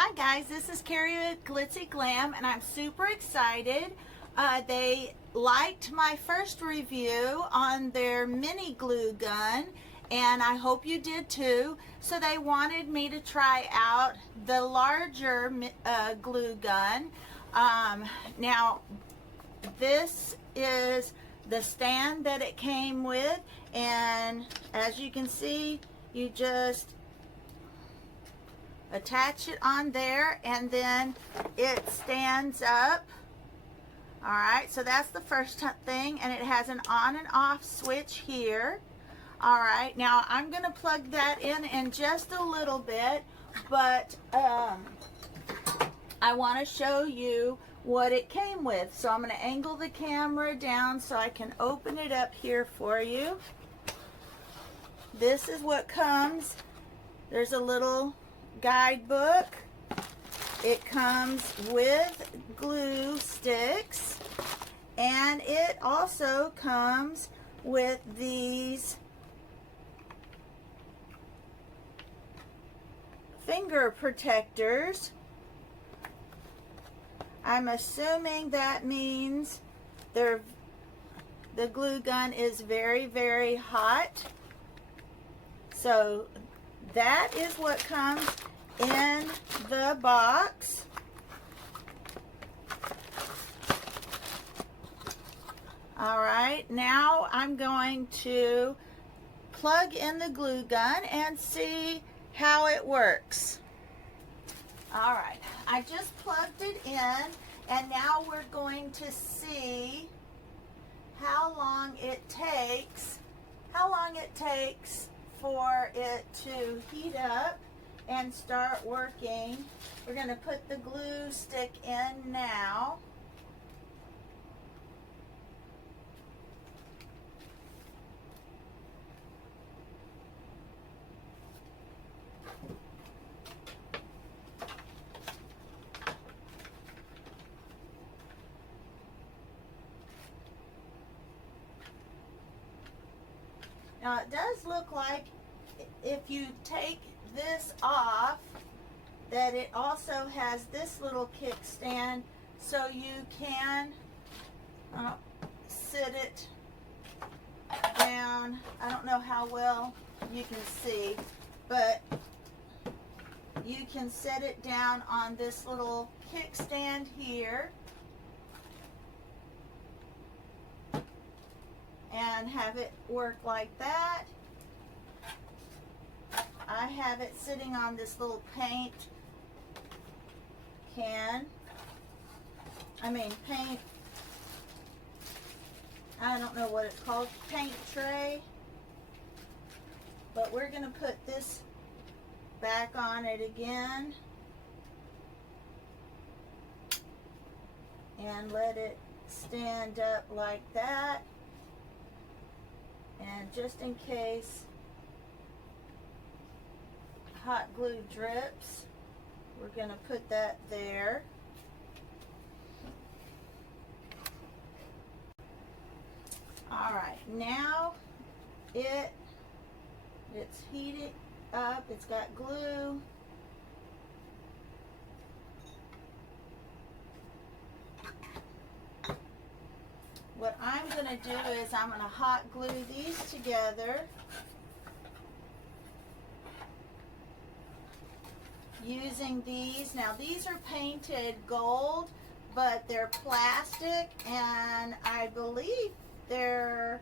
Hi guys, this is Carrie with Glitzy Glam, and I'm super excited. They liked my first review on their mini glue gun, and I hope you did too. So they wanted me to try out the larger glue gun. Now, this is the stand that it came with, and as you can see, you just attach it on there and then it stands up. All right, so that's the first thing, and it has an on and off switch here. All right, now I'm gonna plug that in just a little bit, but I want to show you what it came with. So I'm going to angle the camera down so I can open it up here for you. This is what comes. There's a little guidebook. It comes with glue sticks, and it also comes with these finger protectors. I'm assuming that means the glue gun is very, very hot. So that is what comes in the box. All right, now I'm going to plug in the glue gun and see how it works. All right, I just plugged it in, and now we're going to see how long it takes for it to heat up and start working. We're going to put the glue stick in now. Now it does look like if you take this off that it also has this little kickstand, so you can sit it down. I don't know how well you can see, but you can set it down on this little kickstand here and have it work like that. I have it sitting on this little paint I don't know what it's called, paint tray. But we're gonna put this back on it again and let it stand up like that. And just in case hot glue drips, we're going to put that there. All right, now it's heating up. It's got glue. What I'm going to do is I'm going to hot glue these together using these. Now these are painted gold, but they're plastic, and I believe they're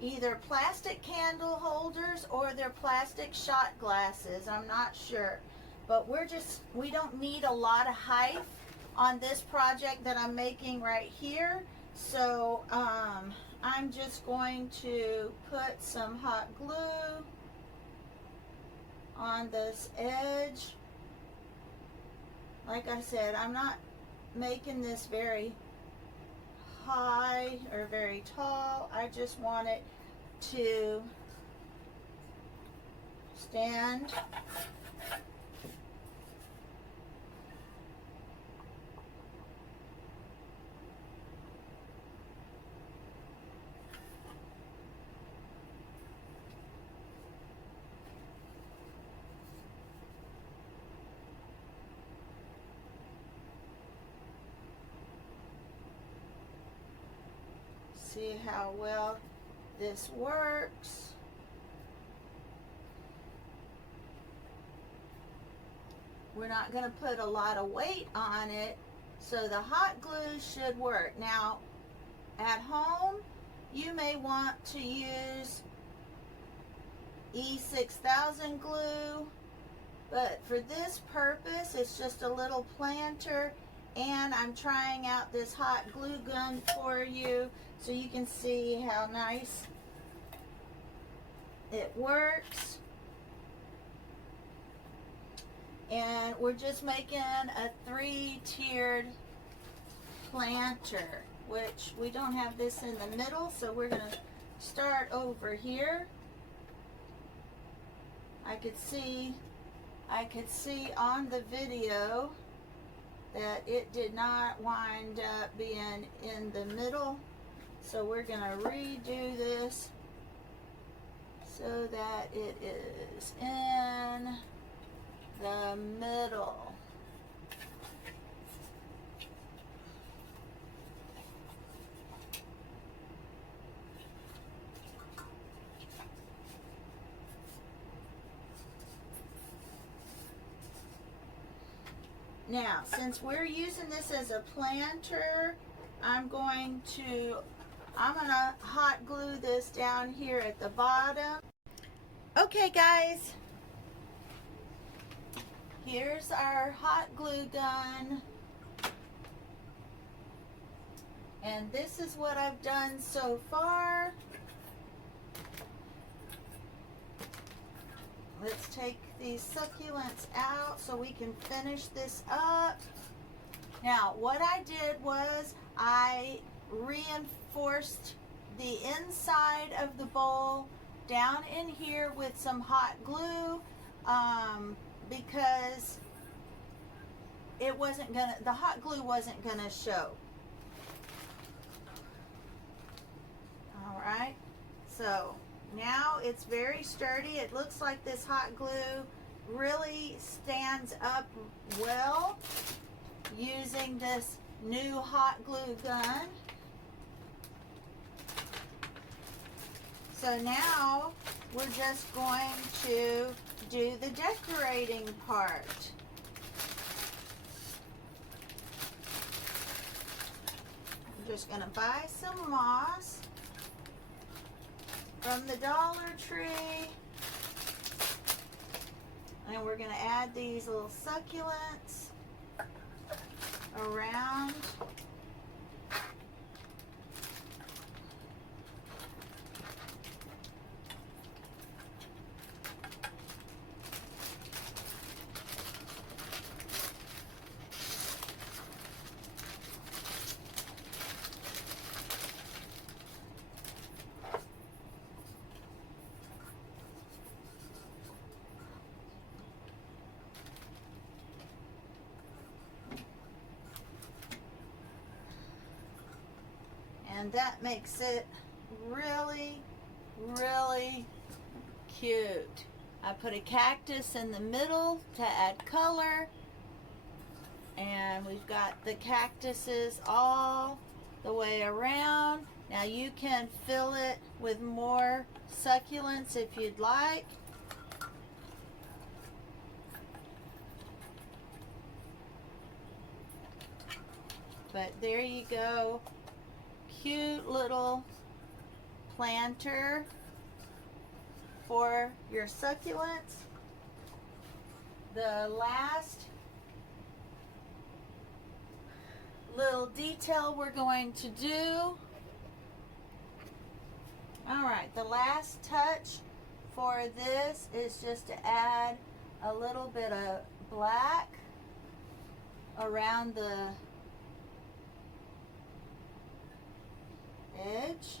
either plastic candle holders or they're plastic shot glasses. I'm not sure, but we don't need a lot of height on this project that I'm making right here. So I'm just going to put some hot glue on this edge. Like I said, I'm not making this very high or very tall. I just want it to stand. See how well this works. We're not going to put a lot of weight on it, so the hot glue should work. Now, at home, you may want to use E6000 glue, but for this purpose, it's just a little planter, and I'm trying out this hot glue gun for you so you can see how nice it works. And we're just making a 3-tiered planter, which we don't have this in the middle, so we're going to start over here. I could see on the video that it did not wind up being in the middle, so we're going to redo this so that it is in the middle. Now, since we're using this as a planter, I'm gonna hot glue this down here at the bottom. Okay guys, here's our hot glue gun. And this is what I've done so far. Let's take these succulents out so we can finish this up. Now, what I did was I reinforced the inside of the bowl down in here with some hot glue because the hot glue wasn't gonna show. All right, so now it's very sturdy. It looks like this hot glue really stands up well using this new hot glue gun. So now we're just going to do the decorating part. I'm just going to buy some moss from the Dollar Tree, and we're going to add these little succulents around. And that makes it really, really cute. I put a cactus in the middle to add color. And we've got the cactuses all the way around. Now you can fill it with more succulents if you'd like. But there you go. Cute little planter for your succulents. The last little detail we're going to do. Alright, the last touch for this is just to add a little bit of black around the edge.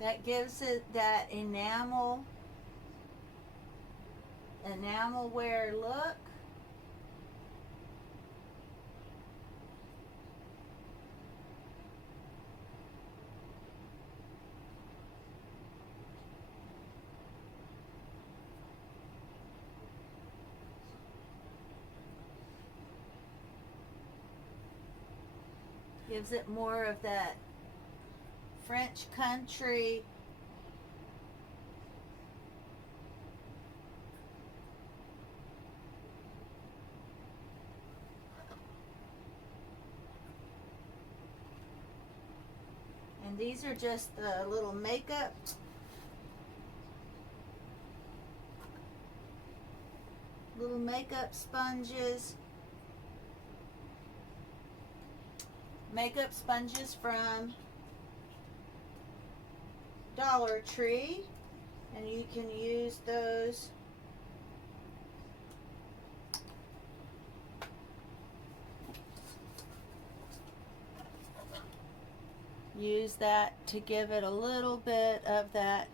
That gives it that enamel wear look. Gives it more of that French country. And these are just the little makeup sponges. Makeup sponges from Dollar Tree, and you can use those to give it a little bit of that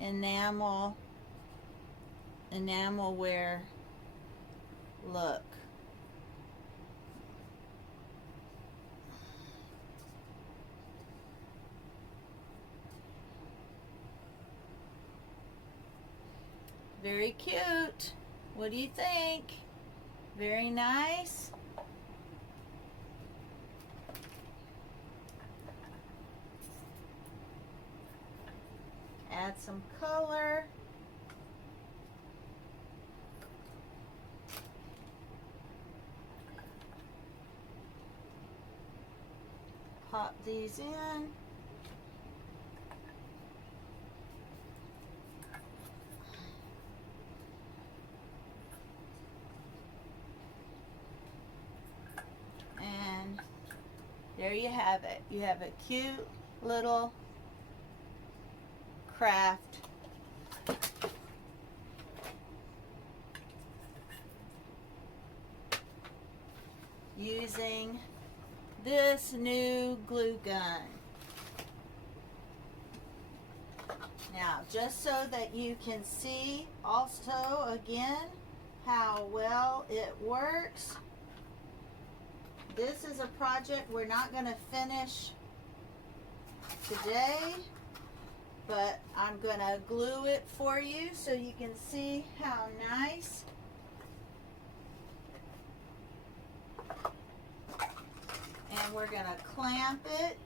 enamel wear look. Very cute. What do you think? Very nice. Add some color. Pop these in. And there you have it. You have a cute little craft using this new glue gun. Now, just so that you can see also again how well it works, this is a project we're not going to finish today, but I'm going to glue it for you so you can see how nice. And we're going to clamp it.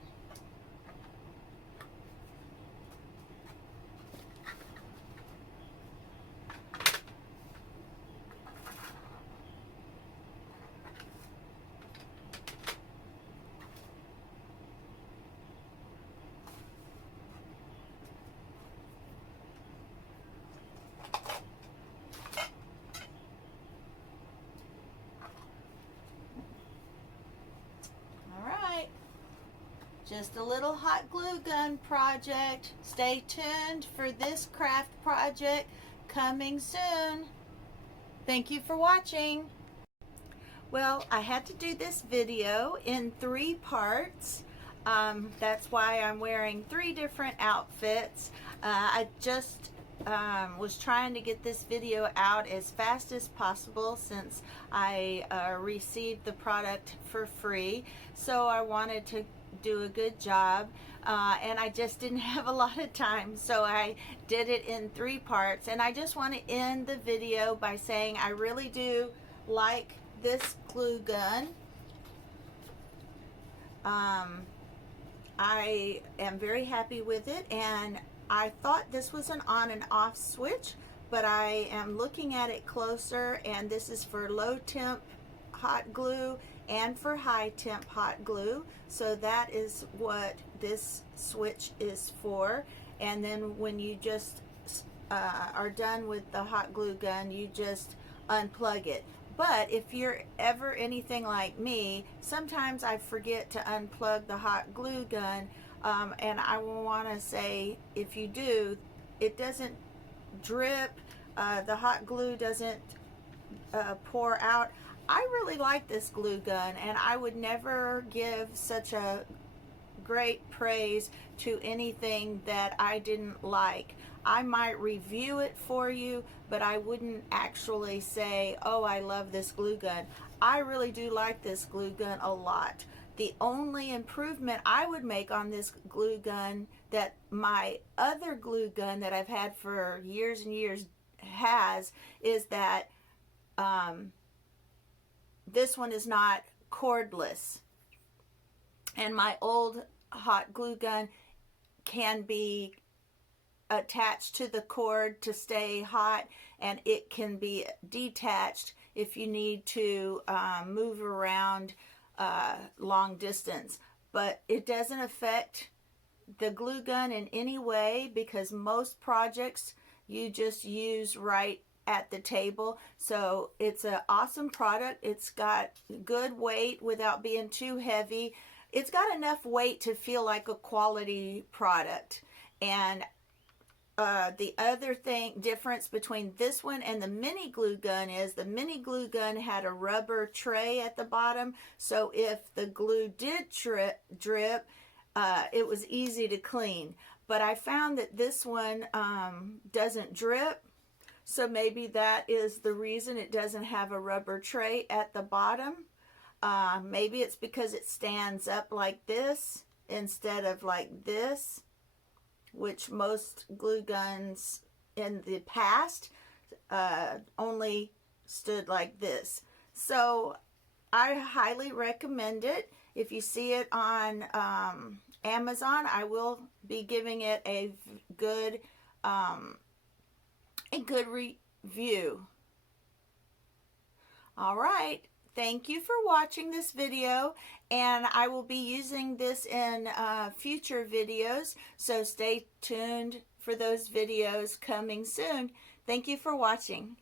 Just a little hot glue gun project. Stay tuned for this craft project coming soon. Thank you for watching. Well, I had to do this video in 3 parts. That's why I'm wearing 3 different outfits. I just was trying to get this video out as fast as possible since I received the product for free. So I wanted to do a good job, and I just didn't have a lot of time, so I did it in 3 parts. And I just want to end the video by saying I really do like this glue gun. I am very happy with it, and I thought this was an on and off switch, but I am looking at it closer, and this is for low temp hot glue and for high temp hot glue. So that is what this switch is for. And then when you just are done with the hot glue gun, you just unplug it. But if you're ever anything like me, sometimes I forget to unplug the hot glue gun, and I want to say, if you do, it doesn't drip, the hot glue doesn't pour out. I really like this glue gun, and I would never give such a great praise to anything that I didn't like. I might review it for you, but I wouldn't actually say, oh, I love this glue gun. I really do like this glue gun a lot. The only improvement I would make on this glue gun that my other glue gun that I've had for years and years has is that this one is not cordless. And my old hot glue gun can be attached to the cord to stay hot, and it can be detached if you need to move around long distance. But it doesn't affect the glue gun in any way, because most projects you just use right at the table. So it's an awesome product. It's got good weight without being too heavy. It's got enough weight to feel like a quality product. And the other difference between this one and the mini glue gun is the mini glue gun had a rubber tray at the bottom, so if the glue did drip, it was easy to clean. But I found that this one doesn't drip, so maybe that is the reason it doesn't have a rubber tray at the bottom. Maybe it's because it stands up like this instead of like this, which most glue guns in the past only stood like this. So I highly recommend it. If you see it on Amazon, I will be giving it a good review. All right. Thank you for watching this video, and I will be using this in future videos, so stay tuned for those videos coming soon. Thank you for watching.